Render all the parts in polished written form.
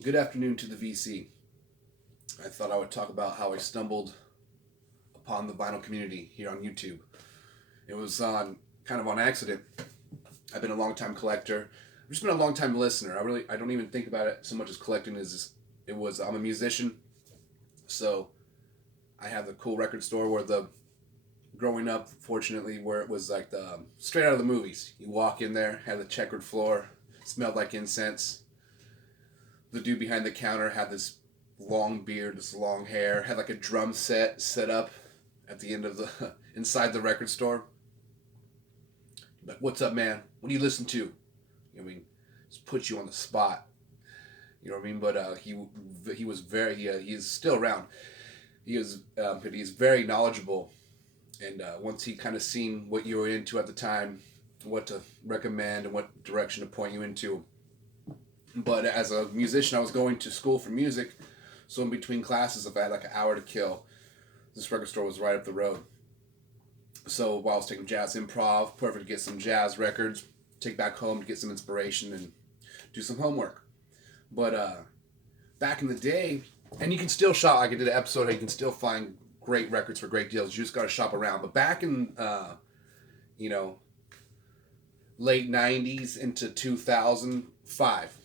Good afternoon to the VC. I thought I would talk about how I stumbled upon the vinyl community here on YouTube. It was on kind of on accident. I've been a long time collector. I've just been a long time listener. I don't even think about it so much as collecting as it was. I'm a musician, so I have the cool record store where the growing up, fortunately, where it was like the straight out of the movies. You walk in there, had the checkered floor, smelled like incense. The dude behind the counter had this long beard, this long hair, had like a drum set up at the end of the inside the record store. Like, what's up, man? What do you listen to? I mean, just put you on the spot. You know what I mean? But he was very he is still around. He's very knowledgeable, and once he kind of seen what you were into at the time, what to recommend and what direction to point you into. But as a musician, I was going to school for music, so in between classes, if I had like an hour to kill, this record store was right up the road. So while I was taking jazz improv, perfect to get some jazz records, take back home to get some inspiration and do some homework. But back in the day, and you can still shop. Like I did an episode, how you can still find great records for great deals. You just got to shop around. But back in you know late '90s into 2005,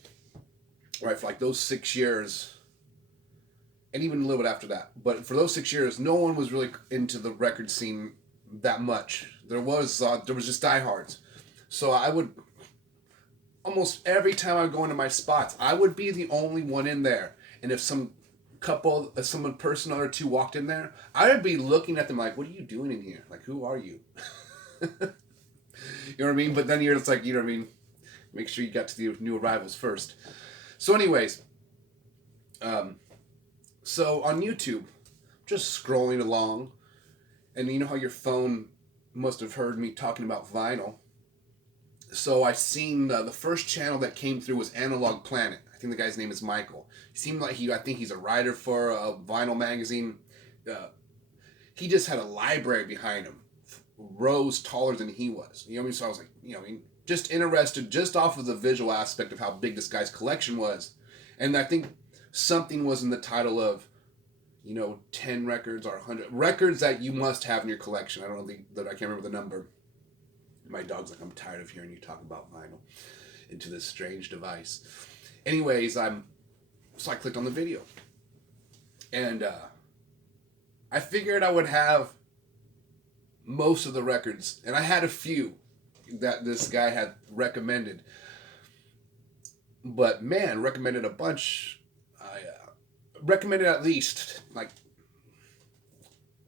right, for like those 6 years, and even a little bit after that. But for those 6 years, no one was really into the record scene that much. There was just diehards. So I would almost every time I would go into my spots, I would be the only one in there. And if some person or two walked in there, I would be looking at them like, "What are you doing in here? Like, who are you?" You know what I mean? But then you're just like, you know what I mean? Make sure you got to the new arrivals first. So, anyways, so on YouTube, just scrolling along, and you know how your phone must have heard me talking about vinyl. So I seen the first channel that came through was Analog Planet. I think the guy's name is Michael. He seemed like I think he's a writer for a vinyl magazine. Uh, he just had a library behind him, rows taller than he was. You know what I mean? So I was like, you know, I mean, just interested just off of the visual aspect of how big this guy's collection was. And I think something was in the title of, 10 records or 100 records that you must have in your collection. I don't know I can't remember the number. My dog's like, I'm tired of hearing you talk about vinyl into this strange device. Anyways, so I clicked on the video, and I figured I would have most of the records, and I had a few that this guy had recommended. But man, recommended a bunch. I recommended at least like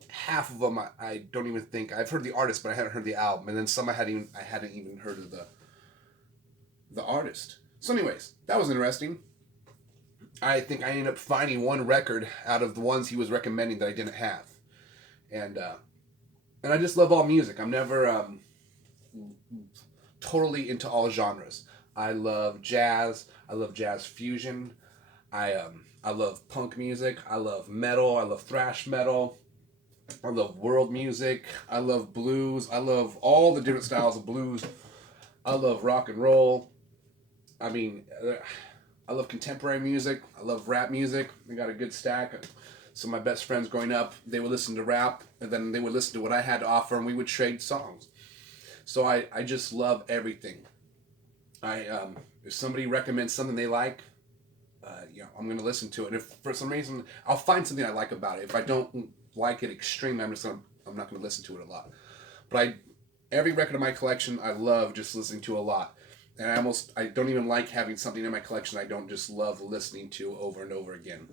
half of them. I don't even think I've heard the artist, but I hadn't heard the album, and then some I hadn't even heard of the artist. So, anyways, that was interesting. I think I ended up finding one record out of the ones he was recommending that I didn't have, and I just love all music. I'm never totally into all genres. I love jazz. I love jazz fusion. I love punk music. I love metal. I love thrash metal. I love world music. I love blues. I love all the different styles of blues. I love rock and roll. I mean, I love contemporary music. I love rap music. I got a good stack. Some of my best friends growing up, they would listen to rap, and then they would listen to what I had to offer, and we would trade songs. So I just love everything. If somebody recommends something they like, I'm going to listen to it. And if for some reason I'll find something I like about it. If I don't like it extremely, I'm not going to listen to it a lot. But every record in my collection I love just listening to a lot. And I don't even like having something in my collection I don't just love listening to over and over again.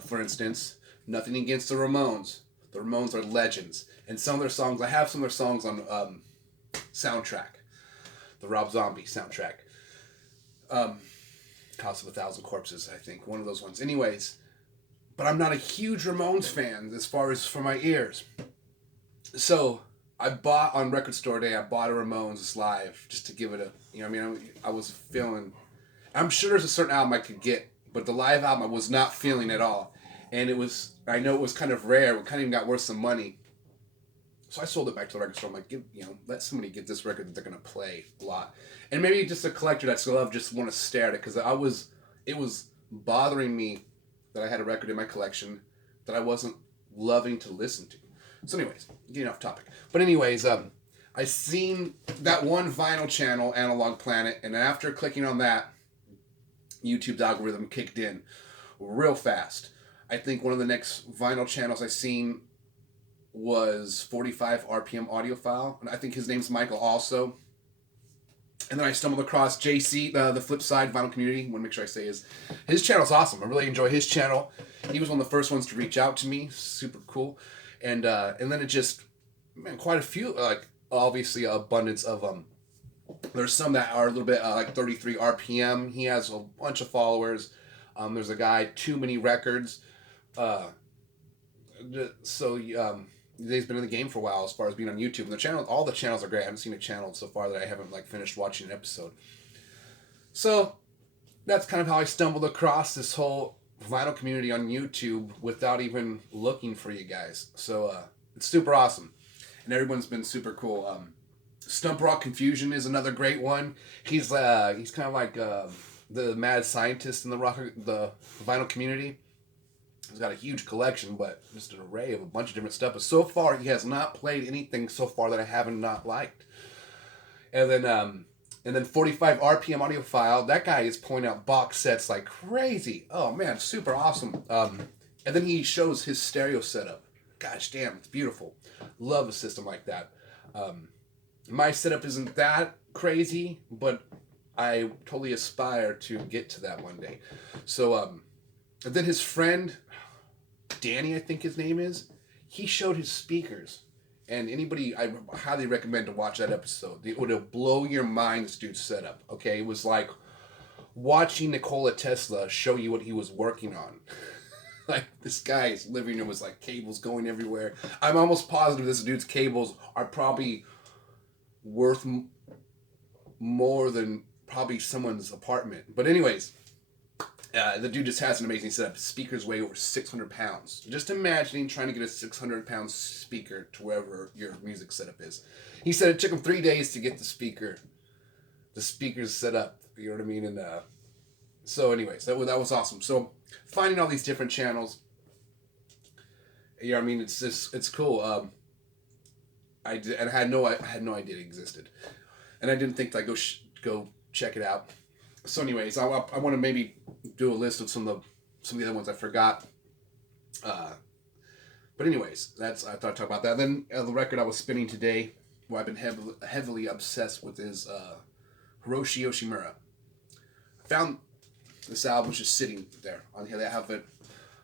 For instance, nothing against the Ramones. The Ramones are legends. And some of their songs, I have some of their songs on soundtrack. The Rob Zombie soundtrack. House of a Thousand Corpses, I think. One of those ones. Anyways, but I'm not a huge Ramones fan as far as for my ears. So I bought on Record Store Day, I bought a Ramones live just to give it I was feeling, I'm sure there's a certain album I could get, but the live album I was not feeling at all. And I know it was kind of rare, it kind of even got worth some money. So I sold it back to the record store. I'm like, let somebody get this record that they're going to play a lot. And maybe just a collector that's love just want to stare at it, because it was bothering me that I had a record in my collection that I wasn't loving to listen to. So anyways, getting off topic. But anyways, I seen that one vinyl channel, Analog Planet, and after clicking on that, YouTube's algorithm kicked in real fast. I think one of the next vinyl channels I seen was 45 RPM audiophile, and I think his name's Michael also. And then I stumbled across JC, the Flip Side Vinyl Community. I want to make sure I say his channel's awesome. I really enjoy his channel. He was one of the first ones to reach out to me. Super cool. And then it just, man, quite a few, like obviously abundance of there's some that are a little bit like 33 RPM. He has a bunch of followers. There's a guy, Too Many Records. He's been in the game for a while as far as being on YouTube. And the channel, all the channels are great. I haven't seen a channel so far that I haven't like finished watching an episode. So that's kind of how I stumbled across this whole vinyl community on YouTube without even looking for you guys. So it's super awesome. And everyone's been super cool. Stump Rock Confusion is another great one. He's kind of like the mad scientist in the vinyl community. He's got a huge collection, but just an array of a bunch of different stuff. But so far, he has not played anything so far that I haven't not liked. And then 45 RPM audiophile. That guy is pointing out box sets like crazy. Oh man, super awesome. And then he shows his stereo setup. Gosh damn, it's beautiful. Love a system like that. My setup isn't that crazy, but I totally aspire to get to that one day. So, and then his friend, Danny, I think his name is, he showed his speakers. And anybody, I highly recommend to watch that episode. It would blow your mind, this dude's setup. Okay, it was like watching Nikola Tesla show you what he was working on. Like, this guy's living room was like cables going everywhere. I'm almost positive this dude's cables are probably worth more than probably someone's apartment. But anyways, the dude just has an amazing setup. His speakers weigh over 600 pounds. Just imagining trying to get a 600-pound speaker to wherever your music setup is. He said it took him 3 days to get the speakers set up. You know what I mean? And so anyways, that was awesome. So finding all these different channels, yeah, I mean, it's cool. I had no idea it existed, and I didn't think that I'd go check it out. So anyways, I want to maybe do a list of some of the other ones I forgot. But anyways, I thought I'd talk about that. Then the record I was spinning today, where I've been heavily obsessed with, is Hiroshi Yoshimura. I found this album just sitting there. On here, they have it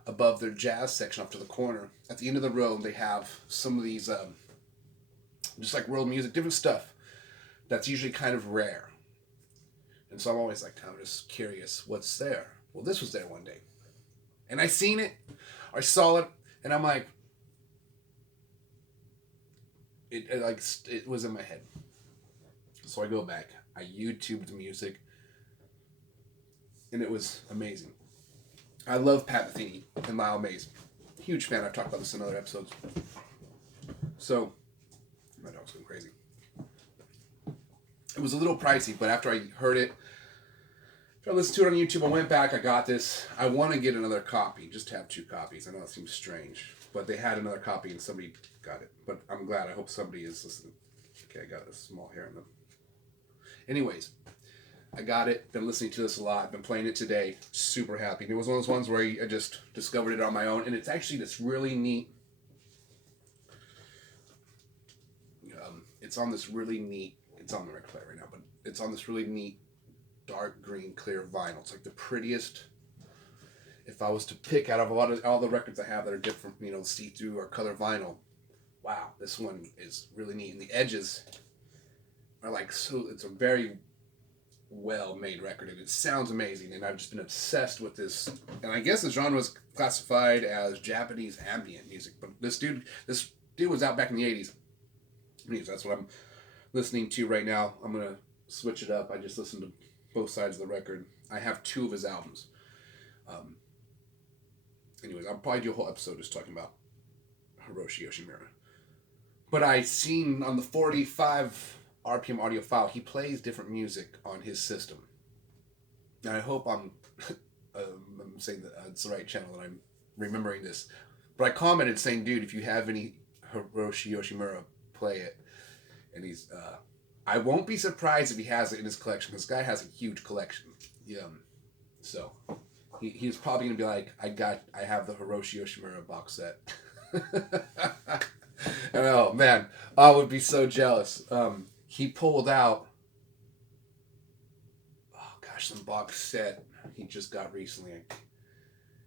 above their jazz section off to the corner. At the end of the row, they have some of these, just like world music, different stuff that's usually kind of rare. And so I'm always like kind of just curious what's there. Well, this was there one day. And I seen it, I saw it, and I'm like, it was in my head. So I go back, I YouTubed the music, and it was amazing. I love Pat Metheny and Lyle Mays. Huge fan. I've talked about this in other episodes. So, my dog's going crazy. It was a little pricey, but after I heard it, after I listened to it on YouTube, I went back, I got this. I want to get another copy, just to have 2 copies. I know that seems strange, but they had another copy and somebody got it. But I'm glad. I hope somebody is listening. Okay, I got a small hair in them. Anyways, I got it. Been listening to this a lot. Been playing it today. Super happy. It was one of those ones where I just discovered it on my own, and it's actually this really neat. It's on this really neat. It's on the record player right now, but it's on this really neat dark green clear vinyl. It's like the prettiest. If I was to pick out of all the records I have that are different, see-through or color vinyl, wow, this one is really neat. And the edges are like so. It's a very well-made record, and it sounds amazing. And I've just been obsessed with this. And I guess the genre was classified as Japanese ambient music. But this dude was out back in the 80s. Anyways, that's what I'm listening to right now. I'm gonna switch it up. I just listened to both sides of the record. I have 2 of his albums. Anyways, I'll probably do a whole episode just talking about Hiroshi Yoshimura. But I seen on the 45 RPM audiophile, he plays different music on his system. And I hope I'm saying that it's the right channel, and I'm remembering this. But I commented saying, dude, if you have any Hiroshi Yoshimura, play it. And he's, I won't be surprised if he has it in his collection. This guy has a huge collection. Yeah. So he's probably gonna be like, I have the Hiroshi Yoshimura box set. And oh man, I would be so jealous. He pulled out, oh gosh, some box set he just got recently.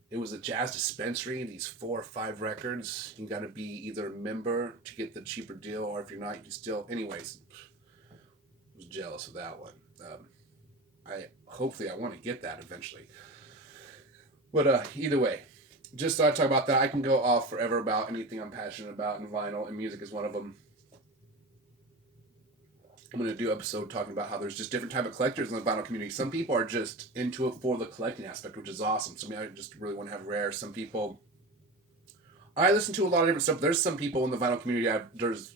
It was a jazz dispensary, these 4 or 5 records. You got to be either a member to get the cheaper deal, or if you're not, you can still. Anyways, I was jealous of that one. Hopefully I want to get that eventually. But either way, just thought I'd talk about that. I can go off forever about anything I'm passionate about, and vinyl and music is one of them. I'm going to do an episode talking about how there's just different type of collectors in the vinyl community. Some people are just into it for the collecting aspect, which is awesome. Some I just really want to have rare. Some people, I listen to a lot of different stuff. There's some people in the vinyl community, there's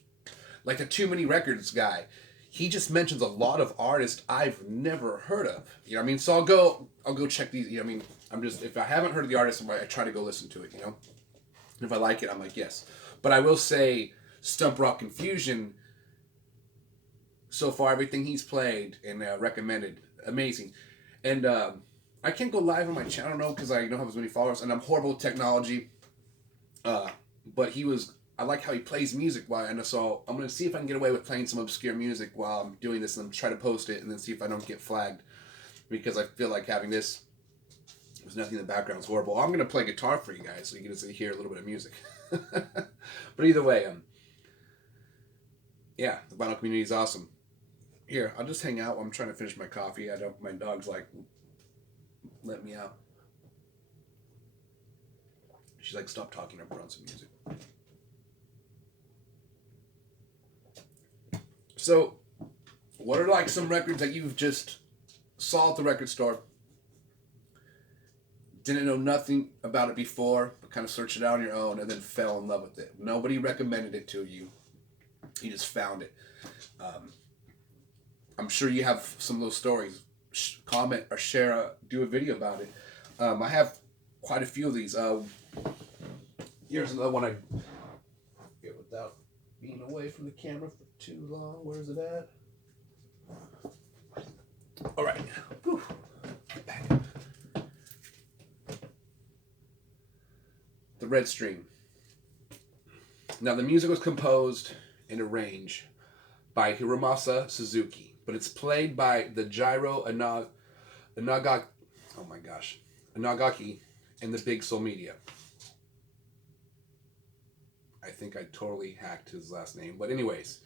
like a Too Many Records guy. He just mentions a lot of artists I've never heard of. You know what I mean? So I'll go check these. You know what I mean? I'm just, if I haven't heard of the artist, I try to go listen to it, you know? And if I like it, I'm like, yes. But I will say, Stump Rock Confusion, so far, everything he's played and recommended, amazing. And I can't go live on my channel, no, because I don't have as many followers, and I'm horrible with technology. But I like how he plays music. And so I'm going to see if I can get away with playing some obscure music while I'm doing this, and try to post it, and then see if I don't get flagged. Because I feel like having this, there's nothing in the background, is horrible. I'm going to play guitar for you guys, so you can just hear a little bit of music. But either way, yeah, the vinyl community is awesome. Here, I'll just hang out while I'm trying to finish my coffee. My dog's like, let me out. She's like, stop talking, I'll put on some music. So, what are like some records that you've just saw at the record store, didn't know nothing about it before, but kind of searched it out on your own, and then fell in love with it? Nobody recommended it to you. You just found it. I'm sure you have some of those stories. Comment or share, do a video about it. I have quite a few of these. Here's another one I get without being away from the camera for too long. Where's it at? All right. Whew. Back. The Red Stream. Now, the music was composed and arranged by Hiromasa Suzuki, but it's played by the Jiro Inagaki and the Big Soul Media. I think I totally hacked his last name, but anyways,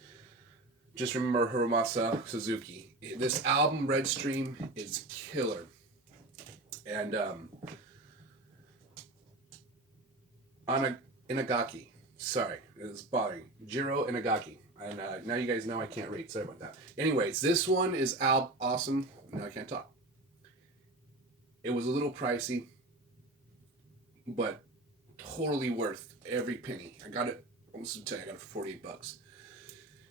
just remember Hiromasa Suzuki. This album, Red Stream, is killer. And Inagaki, sorry, it's bothering. Jiro Inagaki. And now you guys know I can't read. Sorry about that. Anyways, this one is awesome. Now I can't talk. It was a little pricey, but totally worth every penny. I got it, almost to tell you, I got it for $48.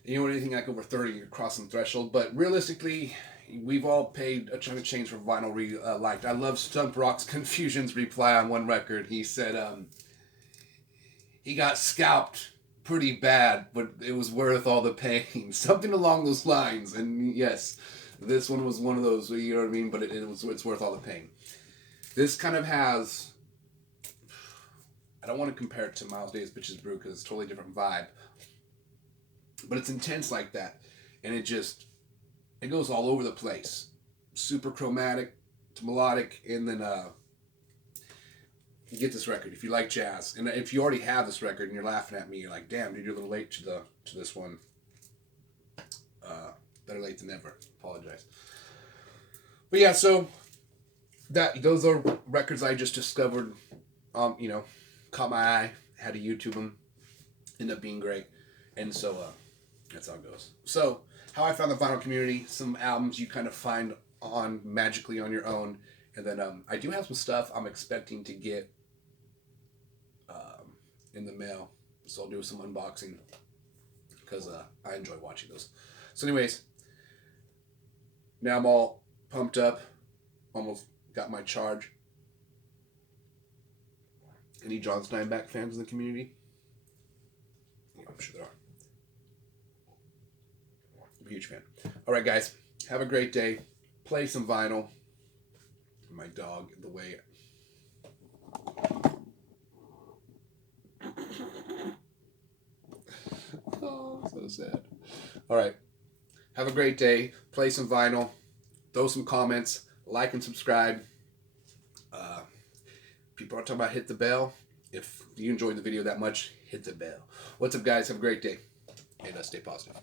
And you know, anything like over 30, you're crossing the threshold. But realistically, we've all paid a chunk of change for vinyl we liked. I love Stump Rock's Confusion's reply on one record. He said he got scalped pretty bad, but it was worth all the pain. Something along those lines. And yes, this one was one of those, you know what I mean? But it's worth all the pain. This kind of has, I don't want to compare it to Miles Davis Bitches Brew because it's a totally different vibe. But it's intense like that. And it goes all over the place. Super chromatic to melodic. And then you get this record if you like jazz. And if you already have this record and you're laughing at me, you're like, damn, dude, you're a little late to this one. Better late than never. Apologize. But yeah, so those are records I just discovered. Caught my eye, had to YouTube them, ended up being great. And so that's how it goes. So how I found the vinyl community, some albums you kind of find magically on your own. And then I do have some stuff I'm expecting to get in the mail. So I'll do some unboxing because I enjoy watching those. So anyways, now I'm all pumped up. Almost got my charge. Any John Steinbeck fans in the community? Yeah, I'm sure there are. I'm a huge fan. All right, guys. Have a great day. Play some vinyl. My dog, the way. Oh, so sad. All right. Have a great day. Play some vinyl. Throw some comments. Like and subscribe. People are talking about hit the bell. If you enjoyed the video that much, hit the bell. What's up, guys? Have a great day. And stay positive.